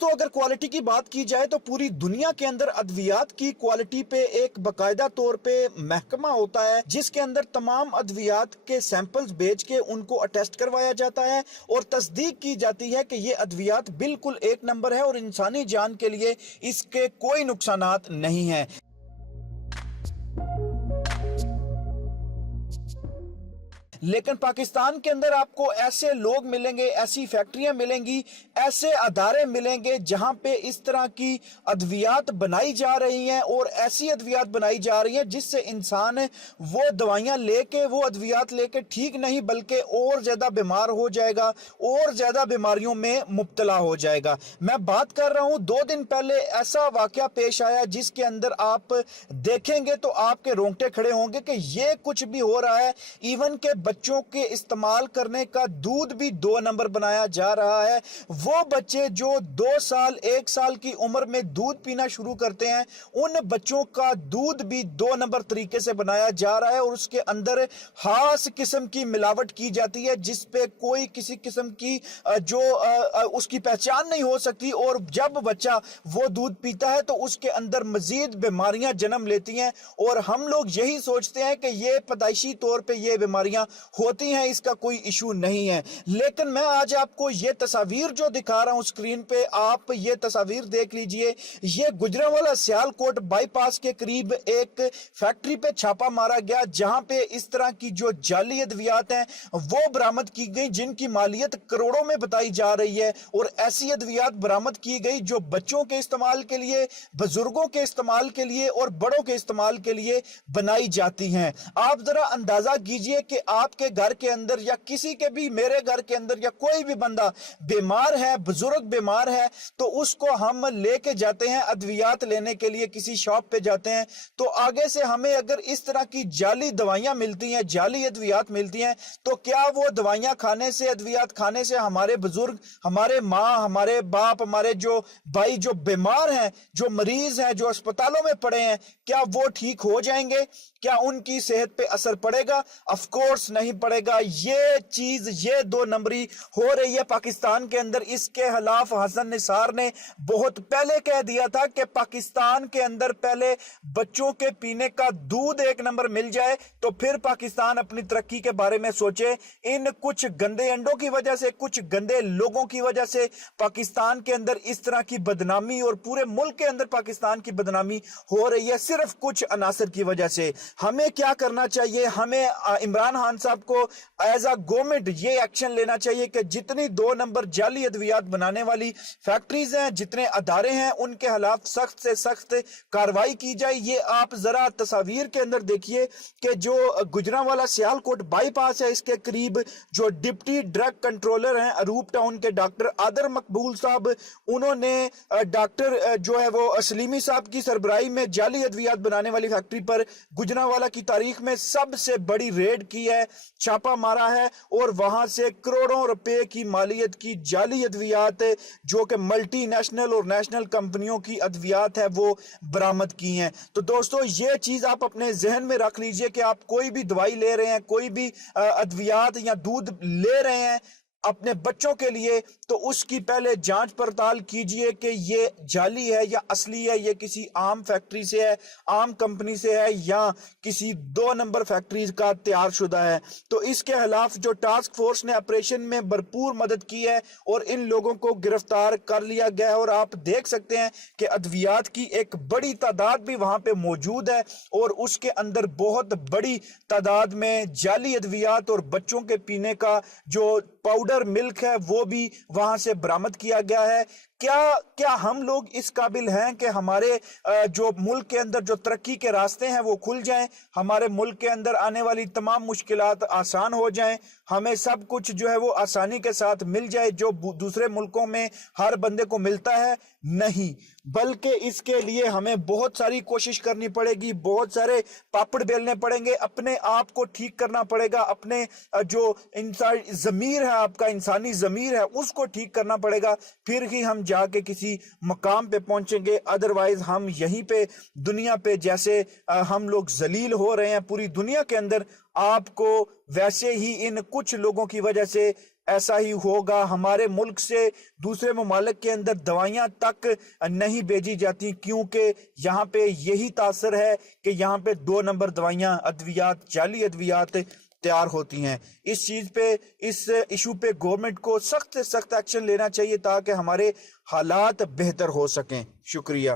दोस्तों अगर क्वालिटी की बात की जाए तो पूरी दुनिया के अंदर अद्वियात की क्वालिटी पे एक बाकायदा तौर पे महकमा होता है, जिसके अंदर तमाम अद्वियात के सैंपल्स भेज के उनको अटेस्ट करवाया जाता है और तस्दीक की जाती है कि ये अद्वियात बिल्कुल एक नंबर है और इंसानी जान के लिए इसके कोई नुकसानात नहीं है। लेकिन पाकिस्तान के अंदर आपको ऐसे लोग मिलेंगे, ऐसी फैक्ट्रियां मिलेंगी, ऐसे अदारे मिलेंगे जहां पे इस तरह की अद्वियात बनाई जा रही हैं और ऐसी अद्वियात बनाई जा रही हैं जिससे इंसान वो दवाइयां लेके, वो अद्वियात लेके ठीक नहीं बल्कि और ज्यादा बीमार हो जाएगा और ज्यादा बीमारियों में मुब्तला हो जाएगा। मैं बात कर रहा हूं 2 दिन पहले ऐसा वाकया पेश आया जिसके अंदर आप देखेंगे तो आपके रोंगटे खड़े होंगे कि ये कुछ भी हो रहा है। इवन के बच्चों के इस्तेमाल करने का दूध भी 2 नंबर बनाया जा रहा है। वो बच्चे जो 2 साल 1 साल की उम्र में दूध पीना शुरू करते हैं, उन बच्चों का दूध भी 2 नंबर तरीके से बनाया जा रहा है और उसके अंदर खास किस्म की मिलावट की जाती है जिस पे कोई किसी किस्म की उसकी पहचान नहीं हो सकती। और जब बच्चा वो दूध पीता है तो उसके अंदर मजीद बीमारियां जन्म लेती हैं और हम लोग यही सोचते हैं कि ये पैदाइशी तौर पे ये बीमारियां होती हैं, इसका कोई इशू नहीं है। लेकिन मैं आज आपको ये तस्वीर जो दिखा रहा हूं स्क्रीन पे, आप ये तस्वीर देख लीजिए। ये गुजरांवाला सियालकोट बाईपास के करीब एक फैक्ट्री पे छापा मारा गया जहां पे इस तरह की जो जाली अद्वियात हैं वो बरामद की गई जिनकी मालियत करोड़ों में बताई जा रही है। और ऐसी अद्वियात बरामद की गई जो बच्चों के इस्तेमाल के लिए, बुजुर्गों के इस्तेमाल के लिए और बड़ों के इस्तेमाल के लिए बनाई जाती हैं। आप जरा अंदाजा कीजिए कि आपके घर के अंदर या किसी के भी, मेरे घर के अंदर या कोई भी बंदा बीमार है, बुजुर्ग बीमार है, तो उसको हम लेके जाते हैं अद्वियात लेने के लिए, किसी शॉप पे जाते हैं तो आगे से हमें अगर इस तरह की जाली दवाइयां मिलती हैं, जाली अद्वियात मिलती हैं, तो क्या वो दवाइयां खाने से, अद्वियात खाने से हमारे बुजुर्ग, हमारे माँ, हमारे बाप, हमारे जो भाई जो बीमार हैं, जो मरीज हैं, जो अस्पतालों में पड़े हैं, क्या वो ठीक हो जाएंगे? क्या उनकी सेहत पे असर पड़ेगा? ऑफ कोर्स नहीं पड़ेगा। ये चीज, ये 2 नंबरी हो रही है पाकिस्तान के अंदर। इसके खिलाफ हसन निसार ने बहुत पहले कह दिया था कि पाकिस्तान के अंदर पहले बच्चों के पीने का दूध 1 नंबर मिल जाए तो फिर पाकिस्तान अपनी तरक्की के बारे में सोचे। इन कुछ गंदे अंडों की वजह से, कुछ गंदे लोगों की वजह से पाकिस्तान के अंदर इस तरह की बदनामी और पूरे मुल्क के अंदर पाकिस्तान की बदनामी हो रही है सिर्फ कुछ अनासर की वजह से। हमें क्या करना चाहिए? हमें इमरान खान साहब को एज अ गवर्नमेंट ये एक्शन लेना चाहिए कि जितनी 2 नंबर जाली अद्वियात बनाने वाली फैक्ट्रीज हैं, जितने अदारे हैं, उनके खिलाफ सख्त से सख्त कार्रवाई की जाए। ये आप जरा तस्वीर के अंदर देखिए कि जो गुजरांवाला सियालकोट बाईपास है, इसके करीब जो डिप्टी ड्रग कंट्रोलर हैं अरूप टाउन के डॉक्टर आदर मकबूल साहब, उन्होंने डॉक्टर जो है वो सलीमी साहब की सरबराही में जाली अद्वियात बनाने वाली फैक्ट्री पर गुजरांवाला की तारीख में सबसे बड़ी रेड की है, छापा मारा है और वहां से करोड़ों रुपए की मालियत की जाली अद्वियात जो कि मल्टी नेशनल और नेशनल कंपनियों की अद्वियात है वो बरामद की हैं। तो दोस्तों ये चीज आप अपने जहन में रख लीजिए कि आप कोई भी दवाई ले रहे हैं, कोई भी अद्वियात या दूध ले रहे हैं अपने बच्चों के लिए, तो उसकी पहले जांच पड़ताल कीजिए कि ये जाली है या असली है, ये किसी आम फैक्ट्री से है, आम कंपनी से है या किसी 2 नंबर फैक्ट्री का तैयार शुदा है। तो इसके खिलाफ जो टास्क फोर्स ने ऑपरेशन में भरपूर मदद की है और इन लोगों को गिरफ्तार कर लिया गया है। और आप देख सकते हैं कि अद्वियात की एक बड़ी तादाद भी वहां पे मौजूद है और उसके अंदर बहुत बड़ी तादाद में जाली अद्वियात और बच्चों के पीने का जो पाउडर मिल्क है वो भी वहां से बरामद किया गया है। क्या हम लोग इस काबिल हैं कि हमारे जो मुल्क के अंदर जो तरक्की के रास्ते हैं वो खुल जाएं, हमारे मुल्क के अंदर आने वाली तमाम मुश्किलात आसान हो जाएं, हमें सब कुछ जो है वो आसानी के साथ मिल जाए जो दूसरे मुल्कों में हर बंदे को मिलता है? नहीं, बल्कि इसके लिए हमें बहुत सारी कोशिश करनी पड़ेगी, बहुत सारे पापड़ बेलने पड़ेंगे, अपने आप को ठीक करना पड़ेगा, अपने जो इंसान ज़मीर है, आपका इंसानी ज़मीर है उसको ठीक करना पड़ेगा, फिर ही हम जाके किसी मकाम पे पहुंचेंगे। अदरवाइज हम यहीं पे दुनिया पे जैसे हम लोग जलील हो रहे हैं पूरी दुनिया के अंदर, आपको वैसे ही इन कुछ लोगों की वजह से ایسا ہی ہوگا. ہمارے ملک سے دوسرے ممالک کے اندر دوائیاں تک نہیں بھیجی جاتی کیونکہ یہاں پہ یہی تاثر ہے کہ یہاں پہ 2 نمبر دوائیاں، ادویات، جعلی ادویات تیار ہوتی ہیں. اس چیز پہ، اس ایشو پہ گورنمنٹ کو سخت سے سخت ایکشن لینا چاہیے تاکہ ہمارے حالات بہتر ہو سکیں. شکریہ.